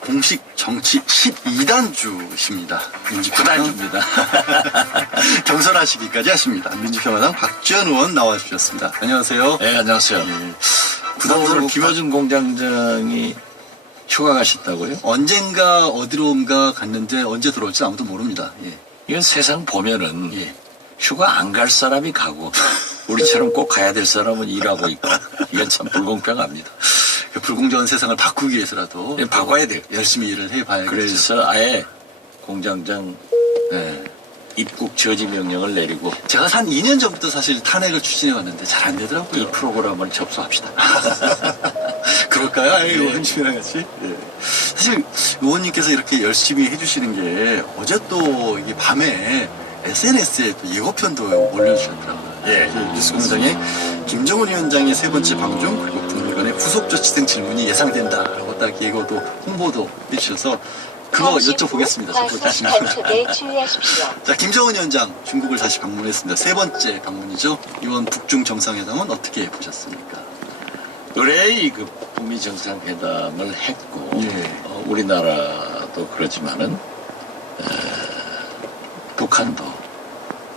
공식 정치 12단주십니다. 민주평화당 9단주입니다. 경선하시기까지 하십니다. 민주평화당 박지원 의원 나와주셨습니다. 안녕하세요. 네, 안녕하세요. 예. 오늘 김어준 공장장이 휴가 가셨다고요? 언젠가 어디론가 갔는데 언제 들어올지 아무도 모릅니다. 예. 이건 세상 보면은 예. 휴가 안 갈 사람이 가고 우리처럼 꼭 가야 될 사람은 일하고 있고 이건 참 불공평합니다. 그 불공정한 세상을 바꾸기 위해서라도 예, 바꿔야 돼요. 열심히 일을 해봐야겠죠. 그래서 아예 공장장 입국 저지 명령을 내리고 제가 한 2년 전부터 사실 탄핵을 추진해 왔는데 잘 안 이 되더라고요. 프로그램을 접수합시다. 그럴까요? 아이, 네. 의원님이랑 같이? 네. 사실 의원님께서 이렇게 열심히 해주시는 게 어제 또 이게 밤에 SNS에 또 예고편도 올려주셨더라고요. 예. 뉴스공장에 김정은 위원장의 세 번째 방중 그리고 북미간의 후속조치 등 질문이 예상된다라고 딱 예고도 홍보도 해주셔서 그거 여쭤보겠습니다. 단속에 주의하십시오. 자, 김정은 위원장 중국을 다시 방문했습니다. 세 번째 방문이죠. 이번 북중 정상회담은 어떻게 보셨습니까? 의뢰의 그 북미 정상회담을 했고 예. 우리나라도 그렇지만은 북한도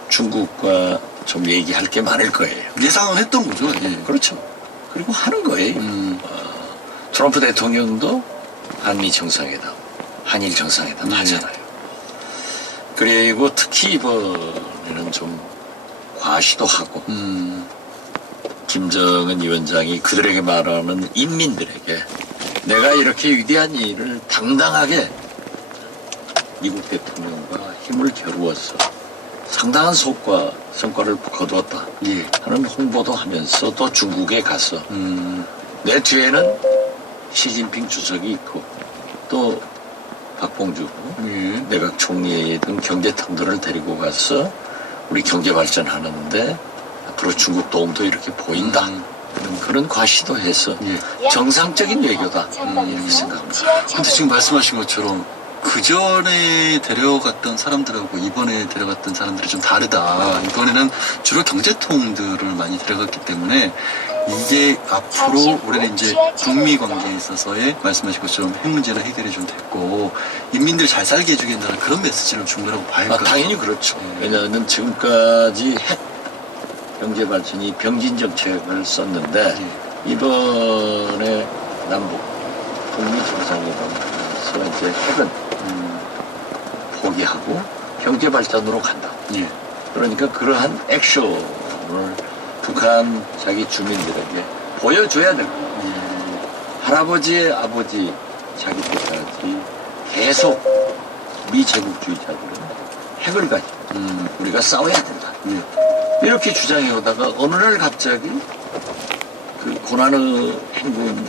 중국과 좀 얘기할 게 많을 거예요. 예상은 했던 거죠. 예. 그렇죠. 그리고 하는 거예요. 트럼프 대통령도 한미 정상회담, 한일 정상회담 네. 하잖아요. 그리고 특히 이번에는 좀 과시도 하고 김정은 위원장이 그들에게 말하는 인민들에게 내가 이렇게 위대한 일을 당당하게 미국 대통령과 힘을 겨루어서 상당한 성과를 거두었다 예. 하는 홍보도 하면서 또 중국에 가서 내 뒤에는 시진핑 주석이 있고 또 박봉주 예. 내각 총리 등 경제통들을 데리고 가서 우리 경제 발전하는데 앞으로 중국 도움도 이렇게 보인다. 그런 과시도 해서 예. 정상적인 외교다 이렇게 생각합니다. 근데 지금 말씀하신 것처럼 그 전에 데려갔던 사람들하고 이번에 데려갔던 사람들이 좀 다르다. 이번에는 주로 경제통들을 많이 데려갔기 때문에 이게 앞으로 올해는 이제 북미 관계에 있어서의 말씀하신 것처럼 핵 문제는 해결이 좀 됐고 인민들 잘 살게 해주겠다는 그런 메시지를 준 거라고 봐야 할까요? 당연히 그렇죠. 왜냐하면 지금까지 핵 경제 발전이 병진 정책을 썼는데 이번에 남북 북미 정상회담에서 이제 핵은 포기하고 경제 발전으로 간다. 예. 그러니까 그러한 액션을 북한 자기 주민들에게 보여줘야 될 거예요. 할아버지의 아버지 자기 때까지 계속 미제국주의자들은 핵을 가지고 우리가 싸워야 된다. 이렇게 주장해 오다가 어느 날 갑자기 그 고난의 행군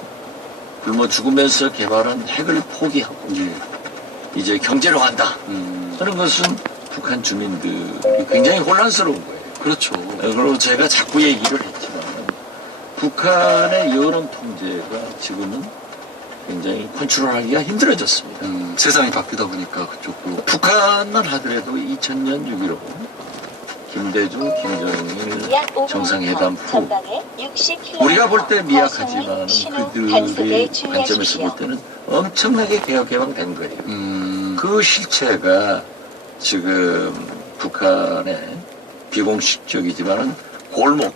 굶어 죽으면서 개발한 핵을 포기하고 이제 경제로 간다. 하는 것은 북한 주민들이 굉장히 혼란스러운 거예요. 그렇죠. 그리고 제가 자꾸 얘기를 했지만 북한의 여론 통제가 지금은 굉장히 컨트롤하기가 힘들어졌습니다. 세상이 바뀌다 보니까 그쪽도 북한만 하더라도 2000년 6.15 김대중, 김정일 정상회담 후 우리가 볼 때 미약하지만 그들의 관점에서 볼 때는 엄청나게 개혁개방된 거예요. 그 실체가 지금 북한의 비공식적이지만은 골목,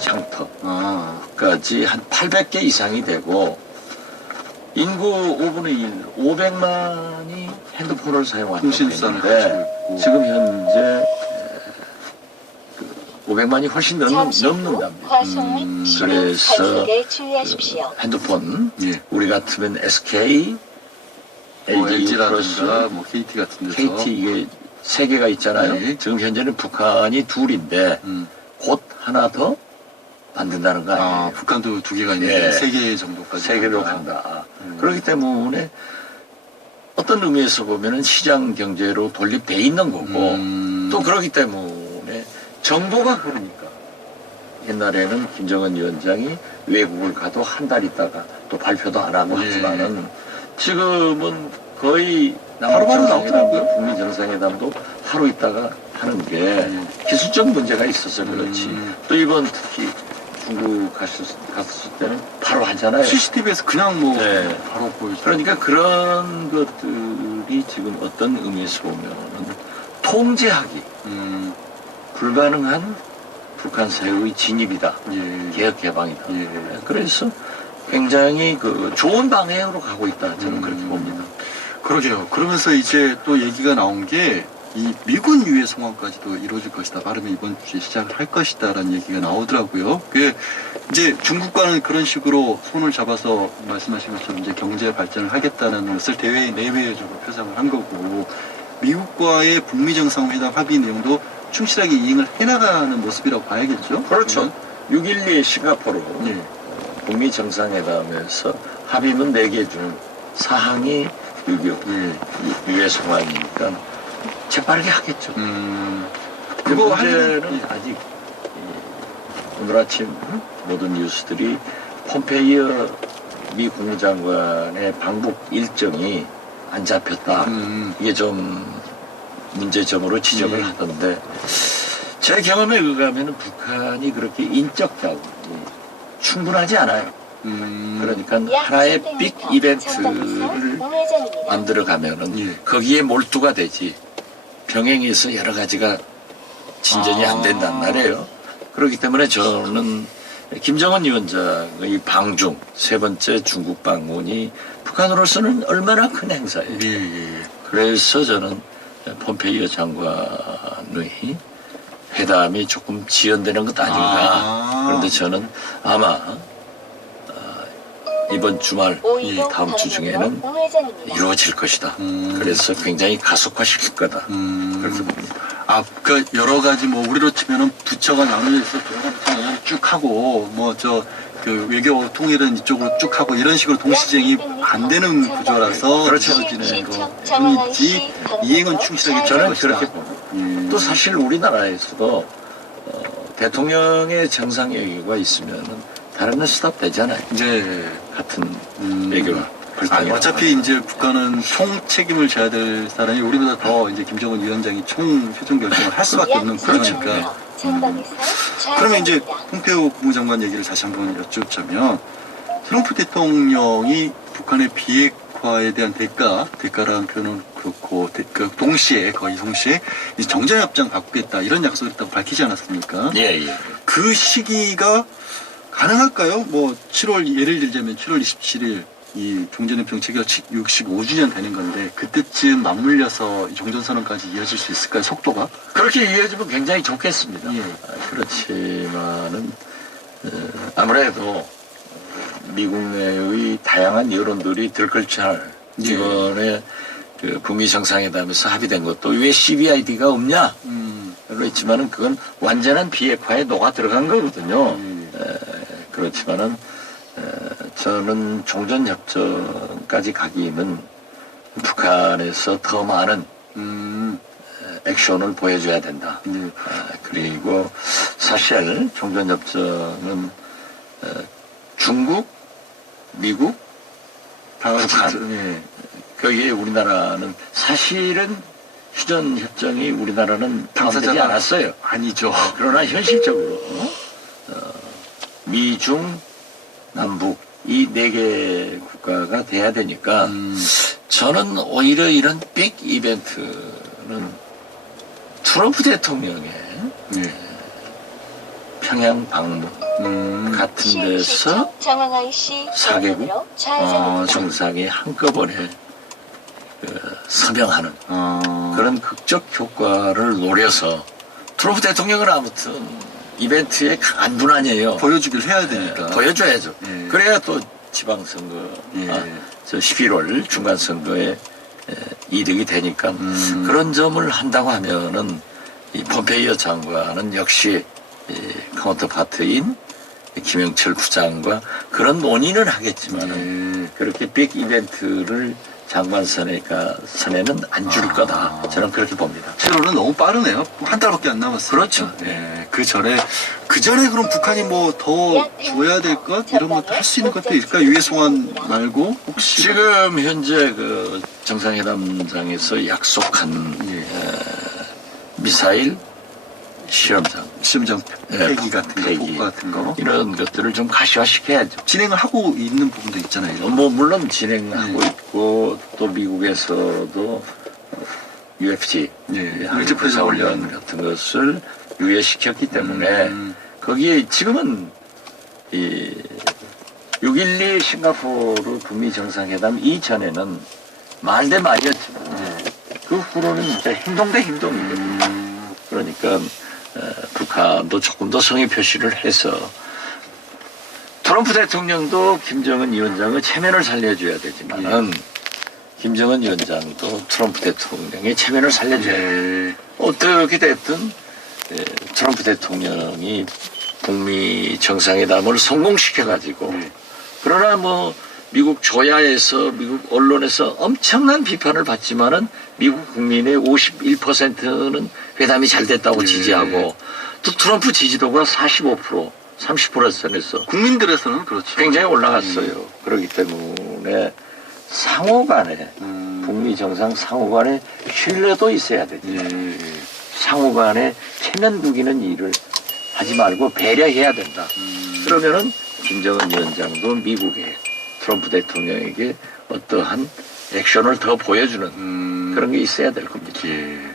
장터까지 한 800개 이상이 되고 인구 5분의 1, 500만이 핸드폰을 사용하고 있는데 지금 현재 500만이 훨씬 넘는답니다. 그래서 핸드폰 우리 같으면 SK, LG라든가 뭐 KT 같은 데서 KT 이게 세 개가 있잖아요. 네. 지금 현재는 북한이 둘인데 곧 하나 더 만든다는 거 아니에요? 북한도 두 개가 있는데 예. 세 개 정도까지 세 개로 간다. 그렇기 때문에 어떤 의미에서 보면은 시장 경제로 돌입돼 있는 거고 또 그렇기 때문에 정보가 그러니까 옛날에는 김정은 위원장이 외국을 가도 한 달 있다가 또 발표도 안 하고 하지만은 지금은 거의 하루바로 나오더라고요. 북미 정상회담도 하루 있다가 하는 게 기술적 문제가 있어서 그렇지. 또 이번 특히 중국 갔을 때는 바로 하잖아요. CCTV에서 그냥 뭐 네. 바로 보여줘. 그러니까 그런 것들이 지금 어떤 의미에서 보면은 통제하기 불가능한 북한사회의 진입이다. 예. 개혁 개방이다. 예. 그래서 굉장히 그 좋은 방향으로 가고 있다. 저는 그렇게 봅니다. 그러게요. 그러면서 이제 또 얘기가 나온 게 이 미군 유해 송환까지도 이루어질 것이다. 빠르면 이번 주에 시작을 할 것이다라는 얘기가 나오더라고요. 그 이제 중국과는 그런 식으로 손을 잡아서 말씀하신 것처럼 이제 경제 발전을 하겠다는 것을 대외 내외적으로 표상을 한 거고 미국과의 북미 정상회담 합의 내용도 충실하게 이행을 해나가는 모습이라고 봐야겠죠. 그렇죠. 6.12 싱가포르 네. 북미 정상회담에서 합의문 4개 중 사항이 6.25 예. 유해 송환이니까 재빠르게 하겠죠. 그거 문제는 하면은 아직 오늘 아침 모든 뉴스들이 폼페이어 미 국무장관의 방북 일정이 안 잡혔다. 이게 좀 문제점으로 지적을 예. 하던데 제 경험에 의하면 북한이 그렇게 인적 자원이 충분하지 않아요. 그러니까 하나의 빅 이벤트를 만들어가면은 예. 거기에 몰두가 되지 병행해서 여러 가지가 진전이 안 된단 말이에요. 그렇기 때문에 저는 김정은 위원장의 방중 세 번째 중국 방문이 북한으로서는 얼마나 큰 행사예요. 예. 그래서 저는 폼페이오 장관의 회담이 조금 지연되는 것 아닌가. 그런데 저는 아마 이번 주말 다음 주 중에는 이루어질 것이다. 그래서 굉장히 가속화시킬 거다. 그렇게 봅니다. 아, 그 여러 가지 뭐 우리로 치면은 부처가 나눠져 있어 쭉 하고 뭐 그 외교 통일은 이쪽으로 쭉 하고 이런 식으로 동시쟁이 안 되는 구조라서 그렇죠. 이루어지는 거 뿐이지 이행은 충실하게 저는 할 것이다. 그렇게 봅니다. 또 사실 우리나라에서도 대통령의 정상회의가 있으면은 다른 데 스탑 되잖아요. 이제 같은 외교가. 어차피 이제 북한은 총 책임을 져야 될 사람이 우리보다 더 이제 김정은 위원장이 총 최종 결정을 할 수밖에 없는 구조니까. 그러면 이제 폼페이오 국무장관 얘기를 다시 한번 여쭙자면 트럼프 대통령이 북한의 비핵화에 대한 대가라는 표현은 그렇고 동시에 거의 동시에 이제 정전협정 바꾸겠다 이런 약속을 했다고 밝히지 않았습니까? 예. 그 시기가 가능할까요? 뭐 7월 예를 들자면 7월 27일 이 종전협정 체결 65주년 되는 건데 그때쯤 맞물려서 이 종전선언까지 이어질 수 있을까요? 속도가? 그렇게 이어지면 굉장히 좋겠습니다. 예. 그렇지만은 아무래도 미국 내의 다양한 여론들이 들끓할 예. 이번에 그 북미 정상회담에서 합의된 것도 왜 CBID가 없냐? 그렇지만은 그건 완전한 비핵화에 녹아 들어간 거거든요. 그렇지만은 저는 종전협정까지 가기는 북한에서 더 많은 액션을 보여줘야 된다. 그리고 사실 종전협정은 중국, 미국, 북한 거기에 우리나라는 사실은 휴전협정이 우리나라는 당사되지 않았어요. 아니죠. 그러나 현실적으로 미중 남북 이 4개 국가가 돼야 되니까 저는 오히려 이런 빅 이벤트는 트럼프 대통령의 평양 방문 같은 데서 4개국 정상이 한꺼번에 서명하는 그런 극적 효과를 노려서 트럼프 대통령은 아무튼 이벤트에 강한 분 아니에요. 보여주길 해야 되니까. 보여줘야죠. 그래야 또 지방선거, 저 11월 중간선거에 이득이 되니까 그런 점을 한다고 하면은 이 폼페이오 장관은 역시 카운터파트인 김영철 부장과 그런 논의는 하겠지만은 그렇게 빅 이벤트를 장관선에는 안 줄 거다. 저는 그렇게 봅니다. 7월은 너무 빠르네요. 한 달밖에 안 남았어요. 그렇죠. 그 전에 그럼 북한이 뭐 더 줘야 될 것 이런 것도 할 수 있는 것도 있을까? 유해 송환 말고 혹시 지금 현재 그 정상회담장에서 약속한 미사일 시험장 시험장 예, 폐기 같은 거, 폐기. 복구 같은 거 이런 것들을 좀 가시화시켜야죠. 진행을 하고 있는 부분도 있잖아요. 뭐 물론 진행하고 있고 또 미국에서도 UFC 예, 물질프레사 훈련 같은 것을 유예시켰기 때문에 거기에 지금은 이 6.12 싱가포르 북미 정상회담 이전에는 말 대 말이었지만 그 후로는 진짜 행동 대 행동이거든요. 그러니까 북한도 조금 더 성의 표시를 해서 트럼프 대통령도 김정은 위원장의 체면을 살려줘야 되지만은 김정은 위원장도 트럼프 대통령의 체면을 살려줘야 돼요. 어떻게 됐든 트럼프 대통령이 북미 정상회담을 성공시켜가지고 그러나 뭐 미국 조야에서 미국 언론에서 엄청난 비판을 받지만은 미국 국민의 51%는 회담이 잘 됐다고 지지하고 또 트럼프 지지도가 45% 30%선에서 국민들에서는 그렇죠. 굉장히 올라갔어요. 그렇기 때문에 상호간에 북미 정상 상호간에 신뢰도 있어야 되죠. 상호간에 체면 구기는 일을 하지 말고 배려해야 된다. 그러면은 김정은 위원장도 미국에 트럼프 대통령에게 어떠한 액션을 더 보여주는 그런 게 있어야 될 겁니다. 예.